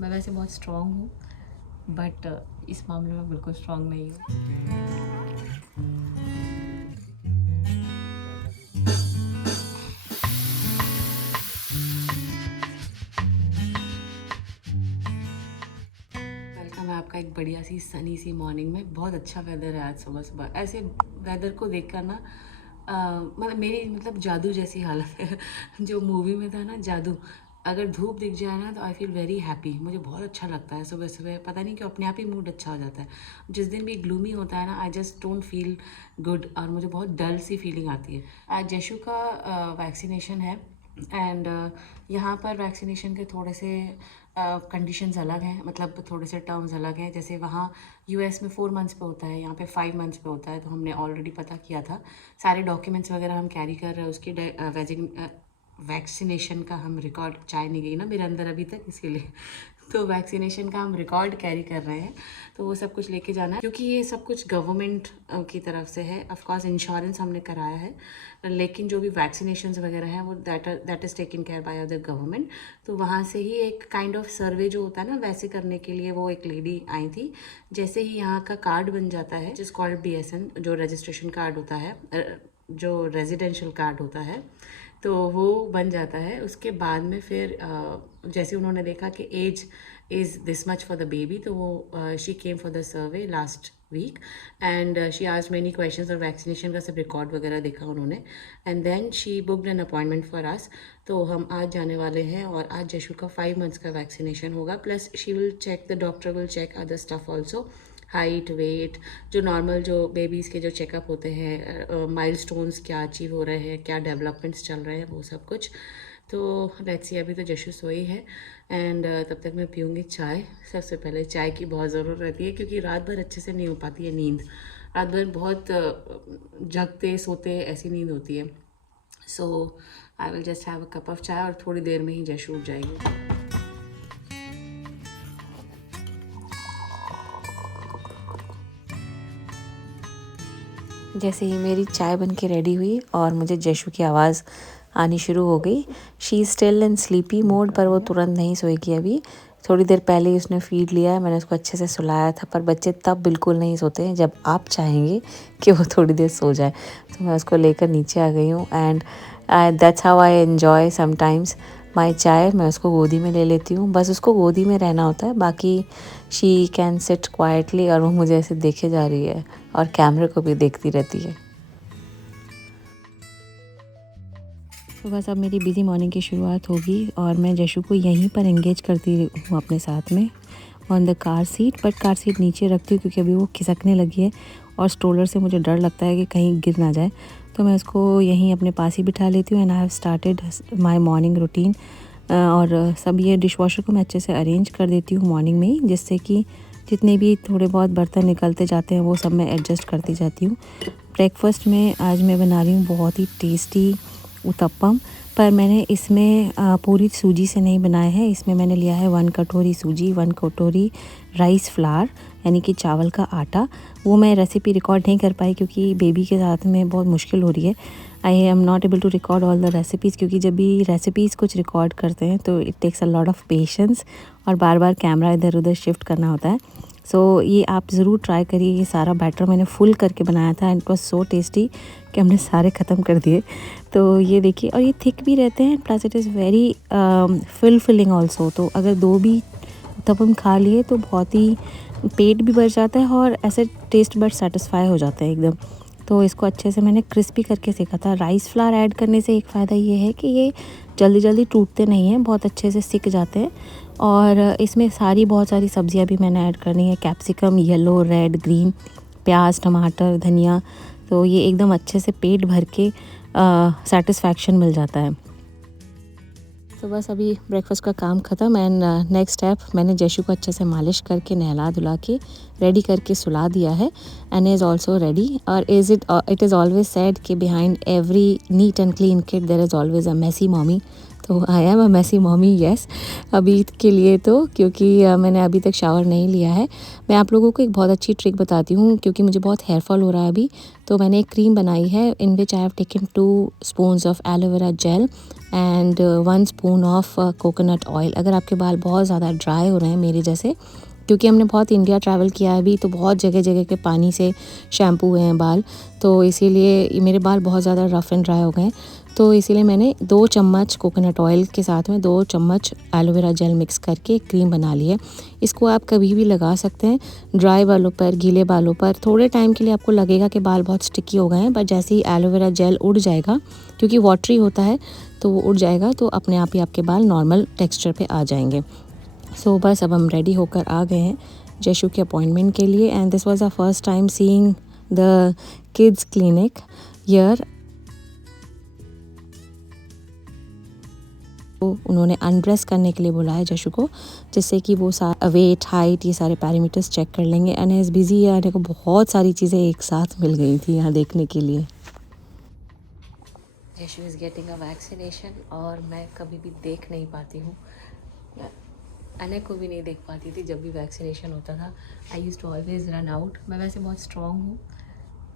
मैं वैसे बहुत स्ट्रॉन्ग हूँ, बट इस मामले में बिल्कुल स्ट्रॉन्ग नहीं हूँ। वेलकम है आपका एक बढ़िया सी सनी सी मॉर्निंग में। बहुत अच्छा वेदर है आज सुबह सुबह। ऐसे वेदर को देखकर ना मतलब मेरी मतलब जादू जैसी हालत है। जो मूवी में था ना जादू, अगर धूप दिख जाए ना तो आई फील वेरी हैप्पी। मुझे बहुत अच्छा लगता है सुबह सुबह, पता नहीं क्यों अपने आप ही मूड अच्छा हो जाता है। जिस दिन भी ग्लूमी होता है ना I just don't feel good, और मुझे बहुत डल सी फीलिंग आती है। आज जशु का वैक्सीनेशन है, एंड यहाँ पर वैक्सीनेशन के थोड़े से कंडीशंस अलग हैं, मतलब थोड़े से टर्म्स अलग हैं। जैसे वहाँ यूएस में 4 मंथ्स पे होता है, यहाँ पे 5 मंथ्स पे होता है। तो हमने ऑलरेडी पता किया था, सारे डॉक्यूमेंट्स वगैरह हम कैरी कर रहे हैं। उसकी वैक्सीनेशन का हम रिकॉर्ड, चाय नहीं गई ना मेरे अंदर अभी तक, इसके लिए तो वैक्सीनेशन का हम रिकॉर्ड कैरी कर रहे हैं। तो वो सब कुछ लेके जाना है, क्योंकि ये सब कुछ गवर्नमेंट की तरफ से है। ऑफ कोर्स इंश्योरेंस हमने कराया है, लेकिन जो भी वैक्सीनेशन वगैरह हैं वो that is taken care by the government. तो वहाँ से ही एक काइंड ऑफ सर्वे जो होता है ना, वैसे करने के लिए वो एक लेडी आई थी। जैसे ही यहाँ का कार्ड बन जाता है, जिस कॉल्ड BSN, जो रजिस्ट्रेशन कार्ड होता है, जो रेजिडेंशियल कार्ड होता है, तो वो बन जाता है। उसके बाद में फिर जैसे उन्होंने देखा कि age is this much for the baby, तो वो she came for the survey last week, and she आज मेनी क्वेश्चंस। और वैक्सीनेशन का सब रिकॉर्ड वगैरह देखा उन्होंने, and then she booked an appointment for us. तो हम आज जाने वाले हैं, और आज जशु का 5 मंथ्स का वैक्सीनेशन होगा। Plus she will check, the doctor will check other stuff also, height, weight, जो नॉर्मल जो बेबीज़ के जो चेकअप होते हैं, माइलस्टोन्स क्या अचीव हो रहे हैं, क्या डेवलपमेंट्स चल रहे हैं, वो सब कुछ। तो लेट्स सी, अभी तो जशु सोई है, एंड तब तक मैं पीऊँगी चाय। सबसे पहले चाय की बहुत ज़रूरत रहती है, क्योंकि रात भर अच्छे से नहीं हो पाती है नींद। रात भर बहुत जगते सोते ऐसी नींद होती है। So I will just have a cup of chai, और थोड़ी देर में ही जशु उठ जाएगी। जैसे ही मेरी चाय बन के रेडी हुई और मुझे जशु की आवाज़ आनी शुरू हो गई। She still in sleepy mode, पर वो तुरंत नहीं सोएगी अभी। थोड़ी देर पहले ही उसने फीड लिया है, मैंने उसको अच्छे से सुलाया था। पर बच्चे तब बिल्कुल नहीं सोते हैं जब आप चाहेंगे कि वो थोड़ी देर सो जाए। तो मैं उसको लेकर नीचे आ गई हूँ, and that's how I enjoy sometimes माई चाय। मैं उसको गोदी में ले लेती हूँ, बस उसको गोदी में रहना होता है, बाकी शी कैन सिट क्वाइटली। और वो मुझे ऐसे देखे जा रही है और कैमरे को भी देखती रहती है। तो बस अब मेरी बिज़ी मॉर्निंग की शुरुआत होगी, और मैं जशु को यहीं पर एंगेज करती हूँ अपने साथ में on the car seat. But car seat नीचे रखती हूँ क्योंकि अभी वो खिसकने लगी है, और स्ट्रोलर से मुझे डर लगता है कि कहीं गिर ना जाए। तो मैं उसको यहीं अपने पास ही बिठा लेती हूँ, and I have started my morning routine. और सब ये डिश वॉशर को मैं अच्छे से अरेंज कर देती हूँ मॉर्निंग में ही, जिससे कि जितने भी थोड़े बहुत बर्तन निकलते जाते हैं वो सब मैं एडजस्ट करती जाती हूँ। ब्रेकफास्ट में आज मैं बना रही हूँ बहुत ही टेस्टी उत्तपम, पर मैंने इसमें पूरी सूजी से नहीं बनाया है। इसमें मैंने लिया है 1 कटोरी सूजी, 1 कटोरी राइस फ्लावर यानी कि चावल का आटा। वो मैं रेसिपी रिकॉर्ड नहीं कर पाई क्योंकि बेबी के साथ में बहुत मुश्किल हो रही है। I am not able to record all the recipes, क्योंकि जब भी रेसिपीज़ कुछ रिकॉर्ड करते हैं तो it takes a lot of patience, और बार बार कैमरा इधर उधर शिफ्ट करना होता है। सो ये आप ज़रूर ट्राई करिए। ये सारा बैटर मैंने फुल करके बनाया था, and it was so tasty कि हमने सारे ख़त्म कर दिए। तो ये देखिए, और ये थिक भी रहते हैं, plus it is very filling also. तो अगर 2 भी उत्तपम खा लिए तो बहुत ही पेट भी भर जाता है, और ऐसे टेस्ट बड सेटिस्फाई हो जाता है एकदम। तो इसको अच्छे से मैंने क्रिस्पी करके सेका था। राइस फ्लावर ऐड करने से एक फ़ायदा ये है कि ये जल्दी जल्दी टूटते नहीं हैं, बहुत अच्छे से सिक जाते हैं। और इसमें बहुत सारी सब्जियां भी मैंने ऐड करनी है, कैप्सिकम, येलो, रेड, ग्रीन, प्याज, टमाटर, धनिया। तो ये एकदम अच्छे से पेट भर के सेटिस्फैक्शन मिल जाता है। तो बस अभी ब्रेकफास्ट का काम ख़त्म, एंड नेक्स्ट स्टेप, मैंने जशु को अच्छे से मालिश करके नहला धुला के रेडी करके सुला दिया है, एंड इज़ ऑल्सो रेडी। और इट इज़ ऑलवेज सेड कि behind every neat and clean kid there is always a messy mommy. तो I am a messy mommy, yes, अभी के लिए तो, क्योंकि मैंने अभी तक शावर नहीं लिया है। मैं आप लोगों को एक बहुत अच्छी ट्रिक बताती हूँ, क्योंकि मुझे बहुत हेयर फॉल हो रहा है अभी। तो मैंने एक क्रीम बनाई है, in which I have taken 2 spoons of aloe vera gel, and 1 spoon of coconut oil. अगर आपके बाल बहुत ज़्यादा ड्राई हो रहे हैं मेरे जैसे, क्योंकि हमने बहुत इंडिया ट्रैवल किया है अभी, तो बहुत जगह जगह के पानी से शैम्पू हुए हैं बाल, तो इसीलिए मेरे बाल बहुत ज़्यादा रफ़ एंड ड्राई हो गए हैं। तो इसीलिए मैंने 2 चम्मच कोकोनट ऑयल के साथ में 2 चम्मच एलोवेरा जेल मिक्स करके एक क्रीम बना ली है। इसको आप कभी भी लगा सकते हैं, ड्राई बालों पर, गीले बालों पर। थोड़े टाइम के लिए आपको लगेगा कि बाल बहुत स्टिकी हो गए हैं, बट जैसे ही एलोवेरा जेल उड़ जाएगा, क्योंकि वाटरी होता है तो वो उड़ जाएगा, तो अपने आप ही आपके बाल नॉर्मल टेक्सचर पे आ जाएंगे। सो बस अब हम रेडी होकर आ गए हैं जशु के अपॉइंटमेंट के लिए। And this was our first time seeing the kids clinic here. तो उन्होंने अनड्रेस करने के लिए बोला है जशु को, जिससे कि वो वेट, हाइट, ये सारे पैरामीटर्स चेक कर लेंगे। एंड इज़ बिजी है, आने को बहुत सारी चीज़ें एक साथ मिल गई थी यहाँ देखने के लिए। जशु इज़ गेटिंग अ वैक्सीनेशन, और मैं कभी भी देख नहीं पाती हूँ, अने को भी नहीं देख पाती थी जब भी वैक्सीनेशन होता था। I use to always run out. मैं वैसे बहुत स्ट्रॉन्ग हूँ,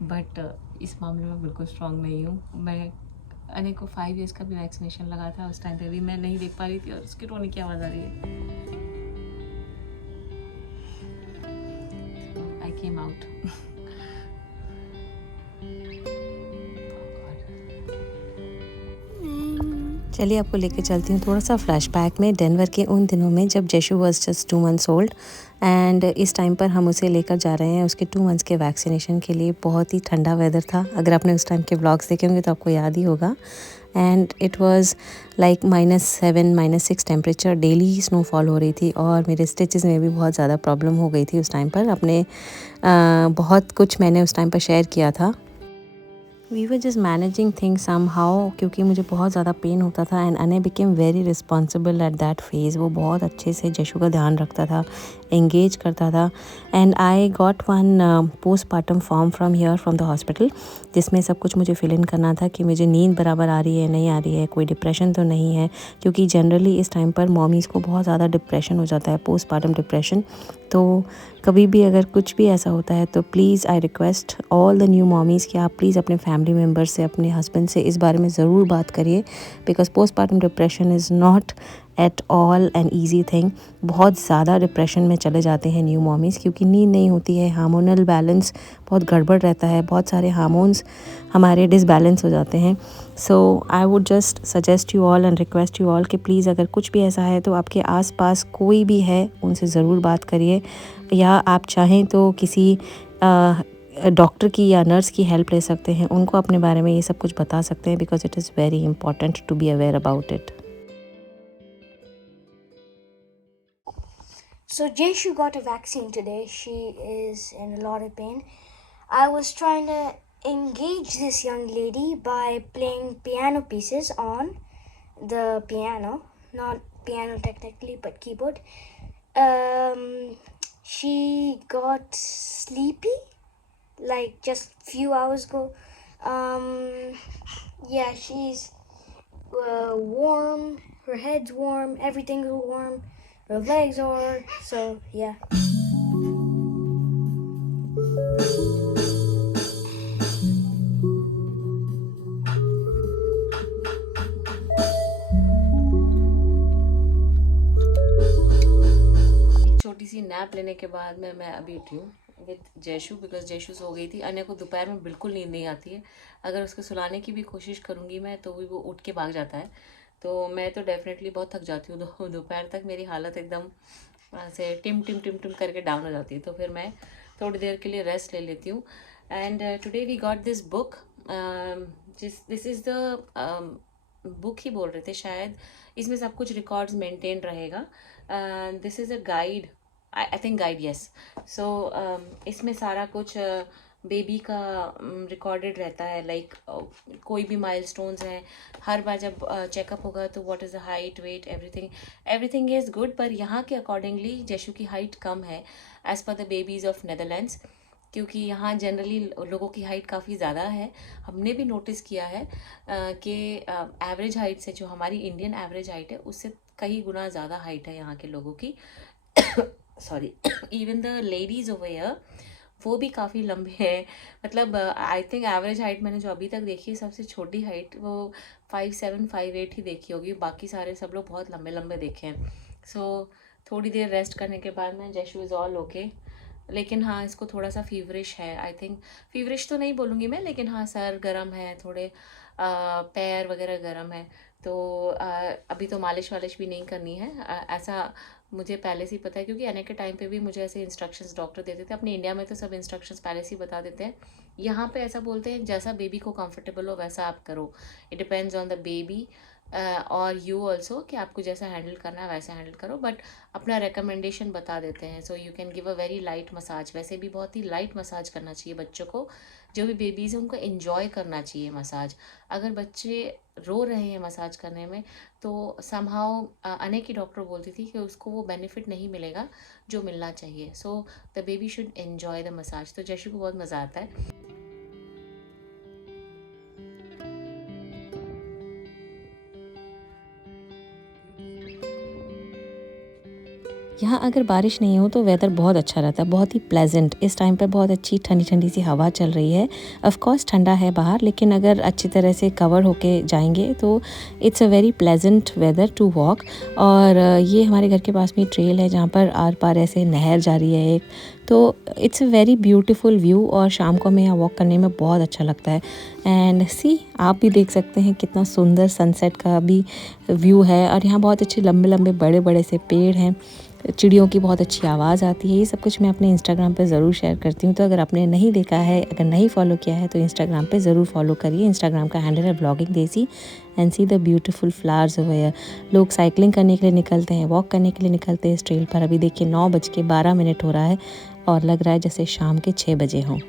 बट इस मामले में बिल्कुल स्ट्रॉन्ग नहीं हूँ। मैं अने को 5 ईयर्स का भी वैक्सीनेशन लगा था, उस टाइम पे भी मैं नहीं देख पा रही थी और उसकी रोने की आवाज़ आ रही है। आई केम आउट। चलिए आपको लेके चलती हूँ थोड़ा सा फ्लैशबैक में डेनवर के उन दिनों में जब Jashu was just 2 months old. And इस टाइम पर हम उसे लेकर जा रहे हैं उसके 2 मंथ्स के वैक्सीनेशन के लिए। बहुत ही ठंडा वेदर था, अगर आपने उस टाइम के व्लॉग्स देखे होंगे तो आपको याद ही होगा। And it was like -7 -6 temperature, daily snowfall हो रही थी और मेरे स्टिचेस में भी बहुत ज़्यादा प्रॉब्लम हो गई थी उस टाइम पर। अपने बहुत कुछ मैंने उस टाइम पर शेयर किया था। We were just managing things somehow, क्योंकि मुझे बहुत ज़्यादा पेन होता था। एंड अने became very responsible at that phase. वो बहुत अच्छे से जशु का ध्यान रखता था, एंगेज करता था। And I got one postmortem form from here from the hospital, जिसमें सब कुछ मुझे फिल इन करना था कि मुझे नींद बराबर आ रही है, नहीं आ रही है, कोई डिप्रेशन तो नहीं है, क्योंकि जनरली इस टाइम पर मॉमीज़ को बहुत ज़्यादा डिप्रेशन हो जाता है, पोस्टमार्टम डिप्रेशन। तो कभी भी अगर कुछ भी ऐसा होता है तो please I request all the new mommies कि आप प्लीज़ अपने फैमिली मेम्बर से, अपने हस्बैंड से इस बारे में ज़रूर बात करिए, because postmortem depression is not at all an easy thing. बहुत ज़्यादा डिप्रेशन में चले जाते हैं न्यू मॉमीज़, क्योंकि नींद नहीं होती है, हार्मोनल बैलेंस बहुत गड़बड़ रहता है, बहुत सारे हार्मोन्स हमारे डिसबैलेंस हो जाते हैं। So I would just suggest you all and request you all कि प्लीज़ अगर कुछ भी ऐसा है तो आपके आसपास कोई भी है उनसे ज़रूर बात करिए, या आप चाहें तो किसी डॉक्टर की या नर्स की हेल्प ले सकते हैं, उनको अपने बारे में ये सब कुछ बता सकते हैं, because it is very important to be aware about it. So Jeshu got a vaccine today. She is in a lot of pain. I was trying to engage this young lady by playing piano pieces on the piano, not piano technically, but keyboard. She got sleepy like just few hours ago. Yeah, she's warm. Her head's warm. Everything's warm. Her legs are, so yeah. छोटी सी nap लेने के बाद में मैं अभी उठी हूँ with जयशु, because जयशु सो गई थी। अन्य को दोपहर में बिल्कुल नींद नहीं आती है, अगर उसको सुलाने की भी कोशिश करूँगी मैं तो भी वो उठ के भाग जाता है। तो मैं तो डेफिनेटली बहुत थक जाती हूँ, दोपहर तक मेरी हालत एकदम से टिम टिम टिम टिम करके डाउन हो जाती है, तो फिर मैं थोड़ी देर के लिए रेस्ट ले लेती हूँ। And today we got this book, this is the book ही बोल रहे थे शायद, इसमें सब कुछ रिकॉर्ड्स मेंटेन रहेगा। This is a guide, I think guide, yes. So इसमें सारा कुछ बेबी का रिकॉर्डेड रहता है, लाइक कोई भी माइलस्टोन्स हैं, हर बार जब चेकअप होगा तो what is the height, weight, everything is good. पर यहाँ के अकॉर्डिंगली जयशु की हाइट कम है as per the babies of Netherlands, क्योंकि यहाँ जनरली लोगों की हाइट काफ़ी ज़्यादा है। हमने भी नोटिस किया है कि एवरेज हाइट से, जो हमारी इंडियन एवरेज हाइट है, उससे कई गुना ज़्यादा हाइट है यहाँ के लोगों की। Sorry, even the ladies over here, वो भी काफ़ी लंबे हैं। मतलब आई थिंक एवरेज हाइट मैंने जो अभी तक देखी है, सबसे छोटी हाइट वो 5'7", 5'8" ही देखी होगी। बाकी सारे सब लोग बहुत लंबे लंबे देखे हैं। सो थोड़ी देर रेस्ट करने के बाद में जैशु इज़ ऑल ओके। लेकिन हाँ, इसको थोड़ा सा फीवरिश है। आई थिंक फीवरिश तो नहीं बोलूँगी मैं, लेकिन हाँ सर गर्म है, थोड़े पैर वगैरह गर्म है। तो अभी तो मालिश वालिश भी नहीं करनी है। ऐसा मुझे पहले से ही पता है, क्योंकि आने के टाइम पे भी मुझे ऐसे इंस्ट्रक्शंस डॉक्टर देते थे। अपने इंडिया में तो सब इंस्ट्रक्शंस पहले से ही बता देते हैं। यहाँ पे ऐसा बोलते हैं जैसा बेबी को कंफर्टेबल हो वैसा आप करो। It depends on the baby और यू ऑल्सो, कि आपको जैसा हैंडल करना है वैसा हैंडल करो। बट अपना रिकमेंडेशन बता देते हैं। So you can give a very light massage. वैसे भी बहुत ही लाइट मसाज करना चाहिए बच्चों को। जो भी बेबीज़ हैं उनको एन्जॉय करना चाहिए मसाज। अगर बच्चे रो रहे हैं मसाज करने में, तो समहाउ अने की डॉक्टर बोलती थी कि उसको वो बेनिफिट नहीं मिलेगा जो मिलना चाहिए। So the baby should enjoy the massage. तो जैशु को बहुत मज़ा आता है। यहाँ अगर बारिश नहीं हो तो वेदर बहुत अच्छा रहता है, बहुत ही प्लेजेंट। इस टाइम पर बहुत अच्छी ठंडी ठंडी सी हवा चल रही है। ऑफ कोर्स ठंडा है बाहर, लेकिन अगर अच्छी तरह से कवर होके जाएंगे तो it's a very pleasant weather to walk. और ये हमारे घर के पास में ट्रेल है जहाँ पर आर पार ऐसे नहर जा रही है एक। तो it's a very beautiful view, और शाम को हमें यहाँ वॉक करने में बहुत अच्छा लगता है। एंड सी, आप भी देख सकते हैं कितना सुंदर सनसेट का भी व्यू है। और यहाँ बहुत अच्छे लंबे लंबे बड़े बड़े से पेड़ हैं, चिड़ियों की बहुत अच्छी आवाज़ आती है। ये सब कुछ मैं अपने इंस्टाग्राम पे ज़रूर शेयर करती हूँ। तो अगर आपने नहीं देखा है, अगर नहीं फॉलो किया है, तो इंस्टाग्राम पे ज़रूर फॉलो करिए। इंस्टाग्राम का हैंडल है ब्लॉगिंग देसी। And see the beautiful flowers over here. लोग साइकिलिंग करने के लिए निकलते हैं, वॉक करने के लिए निकलते हैं इस ट्रेल पर। अभी देखिए 9:12 हो रहा है और लग रहा है जैसे शाम के 6 बजे हों।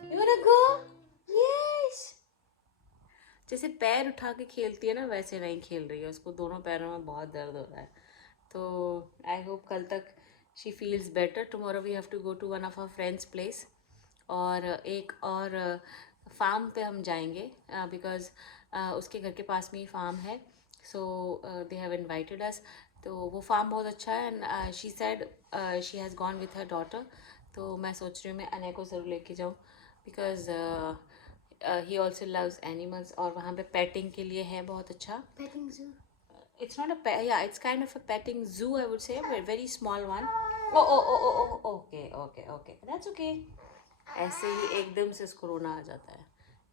You wanna go? Yes. जैसे पैर उठा के खेलती है ना, वैसे नहीं खेल रही है। उसको दोनों पैरों में बहुत दर्द हो रहा है। तो आई होप कल तक she feels better. Tomorrow we have to go to one of our friends place, और एक और फार्म पे हम जाएंगे, बिकॉज उसके घर के पास में ही फार्म है। सो दे हैव इनवाइटेड अस। तो वो फार्म बहुत अच्छा है। And she said she has gone with her daughter. तो मैं सोच रही हूँ मैं अनय को ज़रूर लेके जाऊँ, because he also loves animals. और वहाँ पे पेटिंग के लिए है बहुत अच्छा। Petting zoo. It's not a pet, yeah, it's kind of a petting zoo, I would say, but very small one. Oh, okay, that's okay. ऐसे ही एकदम से इसको रोना आ जाता है,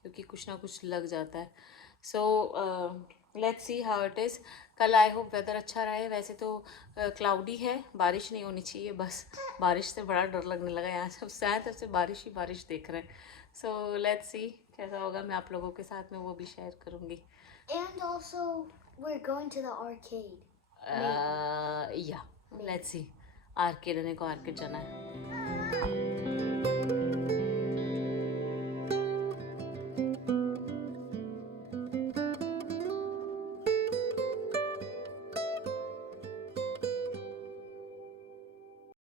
क्योंकि कुछ ना कुछ लग जाता है। So let's see how it is. कल आई होप वेदर अच्छा रहे। वैसे तो क्लाउडी है, बारिश नहीं होनी चाहिए बस। बारिश से बड़ा डर लगने लगा। यहाँ सब शायद से बारिश ही बारिश देख रहे हैं। सो लेट्स सी कैसा होगा। मैं आप लोगों के साथ में वो भी शेयर करूँगी। And also, we're going to the arcade. या लेट्स सी। आर्केड, को आर्केड जाना है।